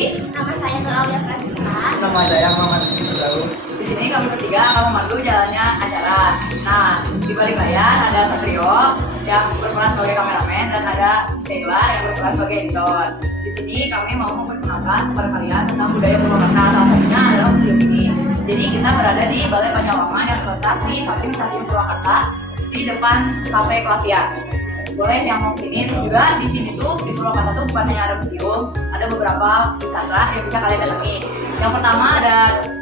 kenalin. Nama saya Nuraulia Francisca. Nama saya Muhammad Firdaus. Di sini kami bertiga akan memandu jalannya acara. Nah, di balik layar ada Satrio yang berperan sebagai kameramen dan ada Sheila yang berperan sebagai editor. Di sini kami mau memperkenalkan kepada kalian tentang budaya Purwakarta. Salah satunya adalah museum ini. Jadi kita berada di Balai Panyawangan yang terletak di samping stasiun Purwakarta di depan Cafe Klavia. Boleh yang mau kesini juga di sini tuh di Purwakarta tuh bukan hanya ada museum, ada beberapa wisata yang bisa kalian datangi. Yang pertama ada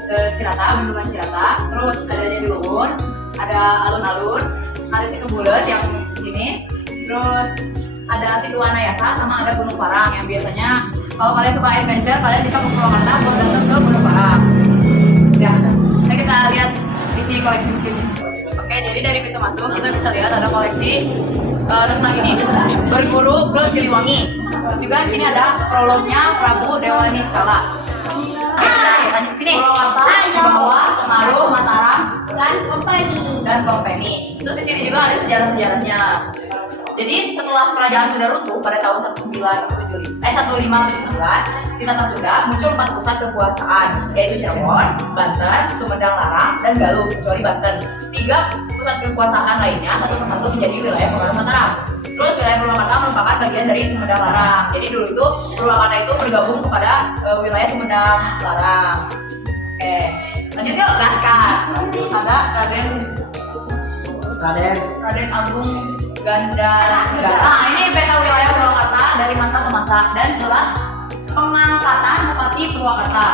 Cirata, bendungan Cirata, terus ada Jatiluhur, ada alun-alun, ada situ bulet yang di sini, terus ada situ Wanayasa sama ada Gunung Parang yang biasanya kalau kalian suka adventure kalian bisa ke Purwakarta buat datang ke Gunung Parang. Ya, nah kita lihat di sini koleksi museum. Oke, jadi dari pintu masuk kita bisa lihat ada koleksi tentang ini berguru ke Siliwangi. Juga di sini ada prolognya Prabu Dewa Niskala. Oke, kita lanjut sini. Bahwa Pengaruh Mataram dan Company. Terus di sini juga ada sejarah-sejarahnya. Jadi setelah kerajaan sudah runtuh pada tahun 1579, di Tata Sunda muncul 4 pusat kekuasaan, yaitu Cirebon, Banten, Sumedang Larang, dan Galuh, kecuali Banten. 3 pusat kekuasaan lainnya satu persatu menjadi wilayah pengaruh Mataram. Terus wilayah Purwakarta merupakan bagian dari Sumedang Larang. Jadi dulu itu Purwakarta itu bergabung kepada wilayah Sumedang Larang. Oke, lanjut yuk, gaskan. Ada Raden Agung Gandara. Nah, ini peta wilayah Purwakarta dari masa ke masa dan surat pengangkatan Bupati Purwakarta.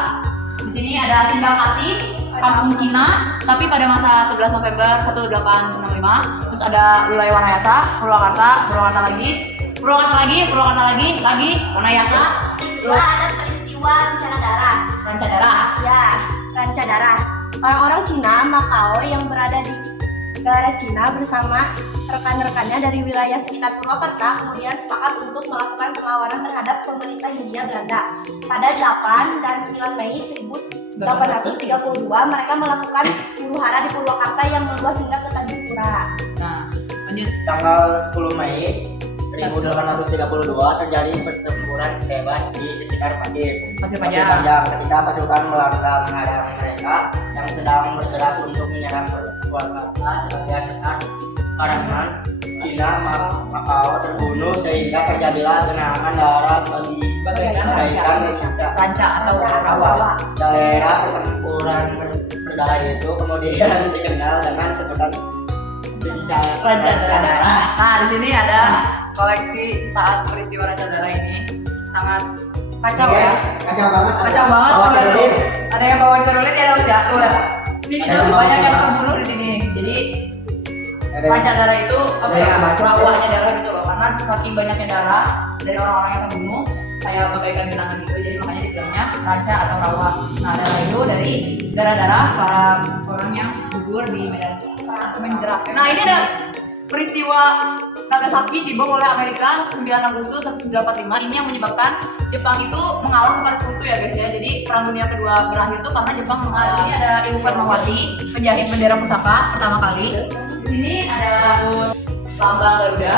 Di sini ada Sindangkasih, Kampung Cina, tapi pada masa 11 November 1865. Terus ada wilayah Wanayasa, Purwakarta lagi, Wanayasa. Terus ada peristiwa Ranca Darah. Ya, Ranca Darah. Orang-orang Cina Makau yang berada di negara Cina bersama rekan-rekannya dari wilayah sekitar Purwakarta kemudian sepakat untuk melakukan perlawanan terhadap pemerintah Hindia Belanda. Pada 8 dan 9 Mei 1832 mereka melakukan huru hara di Purwakarta yang meluas hingga ke Tanjung Pura. Nah, lanjut. Tanggal 10 Mei 1832 terjadi pertempuran hebat di sekitar Pasir Panjang ketika pasukan Belanda menghadang mereka yang sedang bergerak untuk menyerang Purwakarta. Sebagian besar Paraman Cina Makau terbunuh sehingga terjadilah genangan darah bagi Ranca atau Rawa. Daerah pertempuran berdarah itu kemudian dikenal dengan sebutan Ranca Darah. Nah, di sini ada koleksi saat peristiwa Ranca Darah ini sangat kacau ya. Kacau banget. Ada yang bawa celurit ya, harus jatuh. Banyak yang terbunuh di sini. Jadi Ranca Darah itu apa ya? Rawahnya darah gitu loh. Karena saking banyaknya darah dari orang-orang yang terbunuh kayak bagaikan genangan gitu. Jadi makanya dibilangnya Ranca atau Rawa. Nah, darah itu dari darah-darah para orang yang gugur di medan menjerak. Nah, ini ada peristiwa Nagasaki dibom oleh Amerika 9 Agustus 1945. Ini yang menyebabkan Jepang itu mengalah kepada sekutu ya guys ya. Jadi perang dunia kedua berakhir itu karena Jepang mengalah. Di sini ada Ibu Fatmawati, penjahit bendera pusaka pertama kali. Di sini ada lambang Garuda.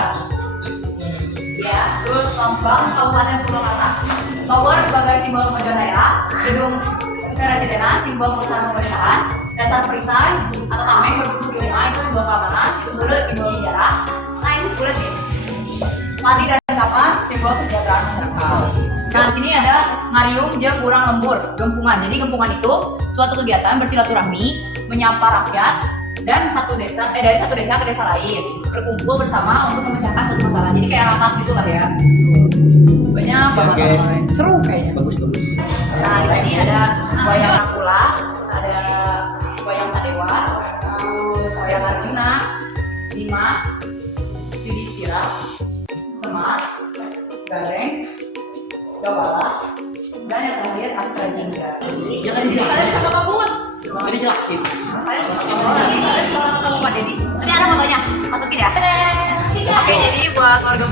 Ya, terus lambang Kabupaten Purwakarta. Tower sebagai simbol kemajuan daerah, gedung Negara Cendana simbol perusahaan pemerintahan, dasar perisai atau tameng berduduk di rumah itu simbol keamanan, itu bulat simbol sejarah. Nah, ini bulat nih. Padi dan kapas simbol kesejahteraan masyarakat. Nah, di sini ada ngariung jeung urang lembur, gempungan. Jadi gempungan itu suatu kegiatan bersilaturahmi, menyapa rakyat dan dari satu desa ke desa lain, berkumpul bersama untuk memecahkan suatu masalah. Jadi kayak rapat gitulah ya. Banyak banget. Seru kayaknya. Bagus. Nah, di sini ada wayang Rakula, ada wayang Sadewa, terus wayang Arjuna, Bima, Yudhistira, Semar, Gareng, Dawala, dan yang terakhir Astrajingga. Jangan di sini kalian sama kabut. Jadi jelasin. Kalian sama kamu Pak Dedi. Tadi ada fotonya, masukin ya. Oke, jadi buat warga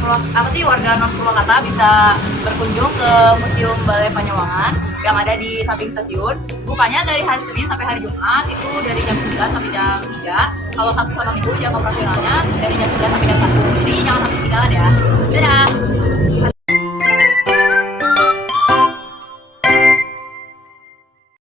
non Purwakarta bisa berkunjung ke Museum Balai Panyawangan yang ada di samping stasiun. Bukanya dari hari Senin sampai hari Jumat itu dari jam 9 sampai jam 3. Kalau Sabtu sama Minggu jam operasionalnya dari jam 9 sampai jam 1. Jadi jangan sampai ketinggalan ya.